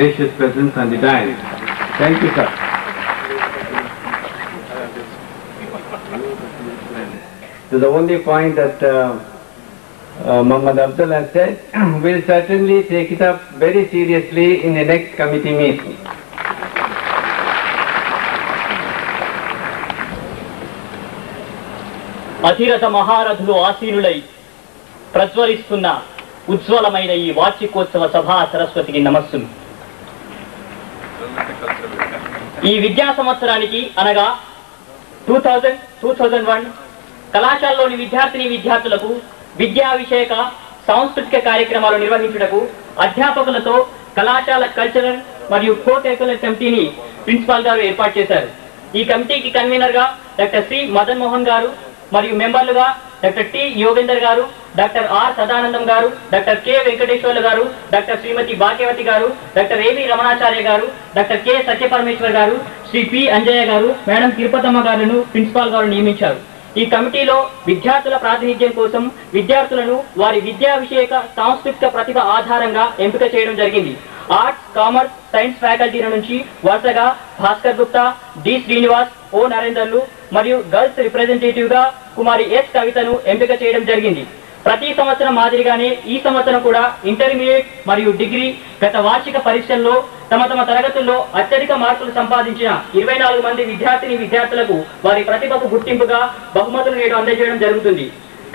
gracious presence on the dais. Thank you, sir. So the only point that Muhammad Abdul has said, we'll certainly take it up very seriously in the next committee meeting. అధిరథ మహారథులు ఆసీనులై ప్రజ్వలిస్తున్న ఉజ్వలమైన ఈ వార్షికోత్సవ సభా సరస్వతికి నమస్సులు. ఈ విద్యా సంవత్సరానికి అనగా 2000-2001 కళాశాలలోని విద్యార్థులకు విద్యా విషయక సాంస్కృతిక కార్యక్రమాలు నిర్వహించుటకు అధ్యాపకులతో కళాశాల కల్చరల్ మరియు కో కరిక్యులర్ కమిటీని ప్రిన్సిపాల్ గారు ఏర్పాటు చేశారు. ఈ కమిటీకి కన్వీనర్ గా డాక్టర్ సి మదన్ మోహన్ గారు మరియు మెంబర్లుగా డాక్టర్ టి యోగేందర్ గారు, డాక్టర్ ఆర్ సదానందం గారు, డాక్టర్ కె వెంకటేశ్వర్లు గారు, డాక్టర్ శ్రీమతి భాగ్యవతి గారు, డాక్టర్ ఏవి రమణాచార్య గారు, డాక్టర్ కె సత్యపరమేశ్వర్ గారు, శ్రీ పి అంజయ్య గారు, మేడం తిరుపతమ్మ గారును ప్రిన్సిపాల్ గారు నియమించారు. ఈ కమిటీలో విద్యార్థుల ప్రాతినిధ్యం కోసం విద్యార్థులను వారి విద్యా విషయక సాంస్కృతిక ప్రతిభ ఆధారంగా ఎంపిక చేయడం జరిగింది. ఆర్ట్స్, కామర్స్, సైన్స్ ఫ్యాకల్టీల నుంచి వరుసగా భాస్కర్ గుప్తా, డి శ్రీనివాస్, ఓ నరేందర్లు మరియు గర్ల్స్ రిప్రజెంటేటివ్ గా కుమారి ఎస్ కవితను ఎంపిక చేయడం జరిగింది. ప్రతి సంవత్సరం మాదిరిగానే ఈ సంవత్సరం కూడా ఇంటర్మీడియట్ మరియు డిగ్రీ గత వార్షిక పరీక్షల్లో తమ తరగతుల్లో అత్యధిక మార్కులు సంపాదించిన 24 మంది విద్యార్థులకు వారి ప్రతిభకు గుర్తింపుగా బహుమతులు నేడు అందజేయడం జరుగుతుంది.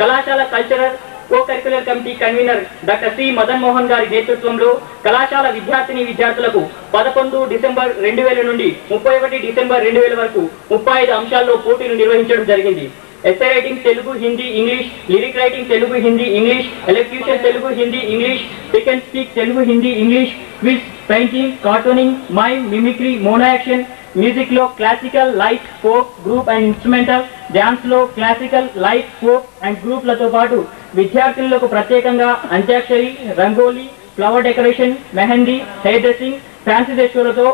కళాశాల cultural co curricular committee convener doctor C Madan Mohan గారి నేతృత్వంలో కళాశాల విద్యార్థులకు 11 డిసెంబర్ 2000 నుండి 31 డిసెంబర్ 2000 వరకు 35 అంశాల్లో పోటీలు నిర్వహించడం జరిగింది. essay writing Telugu, Hindi, English, lyric writing Telugu, Hindi, English, elocution Telugu, Hindi, English, pick and speak Telugu, Hindi, English, quiz, painting, cartooning, mime, mimicry, mono action, music lo classical, light, folk, group and instrumental, dance lo classical, light, folk and group లతో పాటు విద్యార్థులకు ప్రత్యేకంగా Antakshari, rangoli, flower decoration, mehndi, hair dressing, fancy dress షోలతో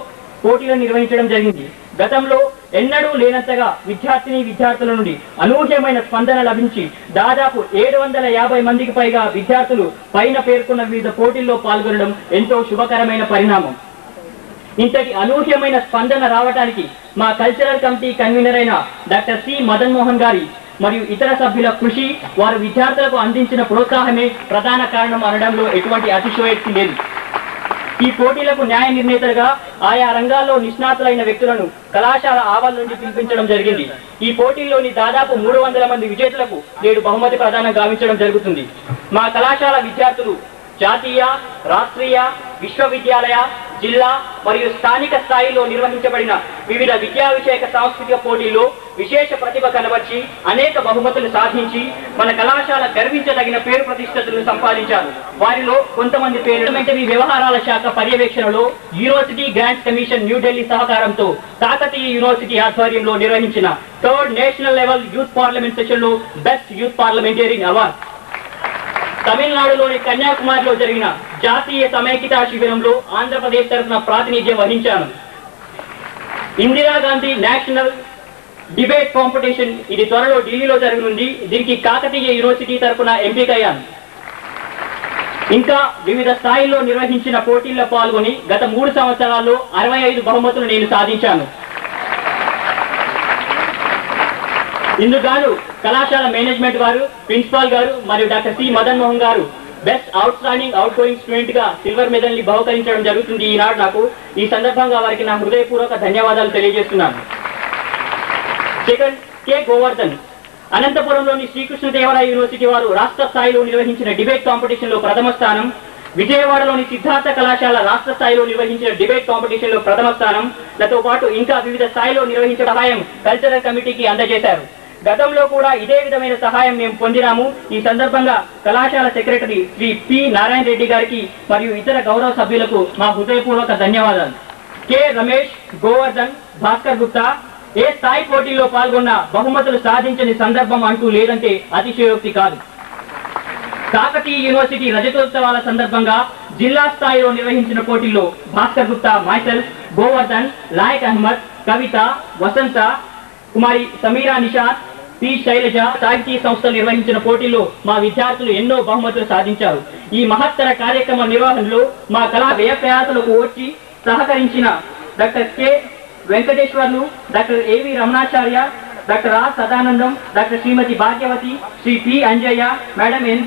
పోటీలు నిర్వహించడం జరిగింది. గతంలో ఎన్నడూ లేనంతగా విద్యార్థుల నుండి అనూహ్యమైన స్పందన లభించి దాదాపు 750 మందికి పైగా విద్యార్థులు పైన పేర్కొన్న వివిధ పోటీల్లో పాల్గొనడం ఎంతో శుభకరమైన పరిణామం. ఇంతటి అనూహ్యమైన స్పందన రావడానికి మా కల్చరల్ కమిటీ కన్వీనర్ అయిన డాక్టర్ సి మదన్ మోహన్ గారి మరియు ఇతర సభ్యుల కృషి, వారు విద్యార్థులకు అందించిన ప్రోత్సాహమే ప్రధాన కారణం అనడంలో ఎటువంటి అతిశయోక్తి లేదు. ఈ పోటీలకు న్యాయ నిర్ణేతలుగా ఆయా రంగాల్లో నిష్ణాతులైన వ్యక్తులను కళాశాల ఆవరణ నుండి పిలిపించడం జరిగింది. ఈ పోటీల్లోని దాదాపు 300 మంది విజేతలకు నేడు బహుమతి ప్రదానం గావించడం జరుగుతుంది. మా కళాశాల విద్యార్థులు జాతీయ, రాష్ట్రీయ, విశ్వవిద్యాలయ, జిల్లా మరియు స్థానిక స్థాయిలో నిర్వహించబడిన వివిధ విద్యా విషయక సాంస్కృతిక పోటీల్లో విశేష ప్రతిభ కనబర్చి అనేక బహుమతులు సాధించి మన కళాశాల గర్వించదగిన పేరు ప్రతిష్టతలను సంపాదించారు. వారిలో కొంతమంది పార్లమెంటరీ వ్యవహారాల శాఖ పర్యవేక్షణలో యూనివర్సిటీ గ్రాంట్స్ కమిషన్ న్యూఢిల్లీ సహకారంతో కాకతీయ యూనివర్సిటీ ఆధ్వర్యంలో నిర్వహించిన 3rd national level youth parliament session లో బెస్ట్ యూత్ పార్లమెంటేరియన్ అవార్డు, తమిళనాడులోని కన్యాకుమారిలో జరిగిన జాతీయ సమైక్యతా శిబిరంలో ఆంధ్రప్రదేశ్ తరఫున ప్రాతినిధ్యం వహించాను. ఇందిరాగాంధీ నేషనల్ డిబేట్ కాంపిటీషన్ ఇది త్వరలో ఢిల్లీలో జరగనుంది. దీనికి కాకతీయ యూనివర్సిటీ తరఫున ఎంపికయ్యాను. ఇంకా వివిధ స్థాయిల్లో నిర్వహించిన పోటీల్లో పాల్గొని గత 3 సంవత్సరాల్లో 65 బహుమతులు నేను సాధించాను. ఇందుకు కళాశాల మేనేజ్మెంట్ వారు, ప్రిన్సిపాల్ గారు మరియు డాక్టర్ సి మదన్ మోహన్ గారు best out standing out going student గా సిల్వర్ మెడల్ ని బహుకరించడం జరుగుతుంది ఈనాడు నాకు. ఈ సందర్భంగా వారికి నా హృదయపూర్వక ధన్యవాదాలు తెలియజేస్తున్నాను. సెకండ్, కె గోవర్ధన్, అనంతపురంలోని శ్రీకృష్ణదేవరాయ యూనివర్సిటీ వారు రాష్ట్ర స్థాయిలో నిర్వహించిన డిబేట్ కాంపిటీషన్ లో ప్రథమ స్థానం, విజయవాడలోని సిద్ధార్థ కళాశాల రాష్ట్ర స్థాయిలో నిర్వహించిన డిబేట్ కాంపిటీషన్ లో ప్రథమ స్థానం లతో పాటు ఇంకా వివిధ స్థాయిలో నిర్వహించే సహాయం కల్చరల్ కమిటీకి అందజేశారు. గతంలో కూడా ఇదే విధమైన సహాయం మేము పొందినాము. ఈ సందర్భంగా కళాశాల సెక్రటరీ శ్రీ పి నారాయణ రెడ్డి గారికి మరియు ఇతర గౌరవ సభ్యులకు మా హృదయపూర్వక ధన్యవాదాలు. కె రమేష్, గోవర్ధన్, భాస్కర్ గుప్తా ఏ స్థాయి పోటీల్లో పాల్గొన్న బహుమతులు సాధించని సందర్భం అంటూ లేదంటే అతిశయోక్తి కాదు. కాకతీయ యూనివర్సిటీ రజతోత్సవాల సందర్భంగా జిల్లా స్థాయిలో నిర్వహించిన పోటీల్లో భాస్కర్ గుప్తా, మైసెల్ఫ్, గోవర్ధన్, లాయక్ అహ్మద్, కవిత, వసంత, కుమారి సమీరా నిషాద్, పి శైలజ సాహితీ సంస్థలు నిర్వహించిన పోటీల్లో మా విద్యార్థులు ఎన్నో బహుమతులు సాధించారు. ఈ మహత్తర కార్యక్రమ నిర్వహణలో మా కళా వ్యయ ప్రయాసలకు వచ్చి సహకరించిన doctor K Venkateswarlu, doctor AV Ramanacharya, doctor R Sadanandam, doctor Shrimati Bhagyavati, Shri P Anjaiah, madam N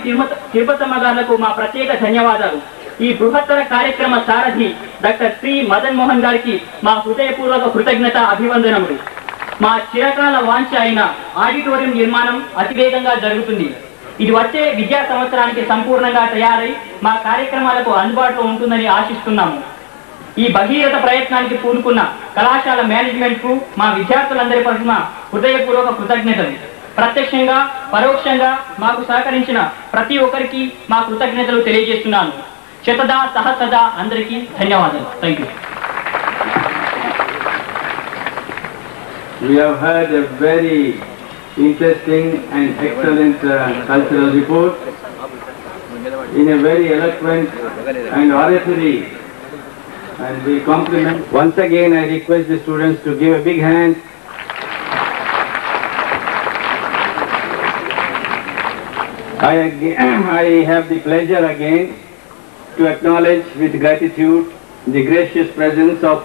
Tirupatamma గారులకు మా ప్రత్యేక ధన్యవాదాలు. ఈ బృహత్తర కార్యక్రమ సారథి డాక్టర్ శ్రీ మదన్ మోహన్ గారికి మా హృదయపూర్వక కృతజ్ఞత అభివందనములు. మా చిరకాల వాంఛ అయిన ఆడిటోరియం నిర్మాణం అతివేగంగా జరుగుతుంది. ఇది వచ్చే విద్యా సంవత్సరానికి సంపూర్ణంగా తయారై మా కార్యక్రమాలకు అందుబాటులో ఉంటుందని ఆశిస్తున్నాము. ఈ భగీరథ ప్రయత్నానికి పూనుకున్న కళాశాల మేనేజ్మెంట్ కు మా విద్యార్థులందరి పట్ల హృదయపూర్వక కృతజ్ఞతలు. ప్రత్యక్షంగా పరోక్షంగా మాకు సహకరించిన ప్రతి ఒక్కరికి మా కృతజ్ఞతలు తెలియజేస్తున్నాను. శతదా సహస్రదా అందరికీ ధన్యవాదాలు. Thank you. We have heard a very interesting and excellent cultural report in a very eloquent and oratory, and we compliment. Once again I request the students to give a big hand. I have the pleasure again to acknowledge with gratitude the gracious presence of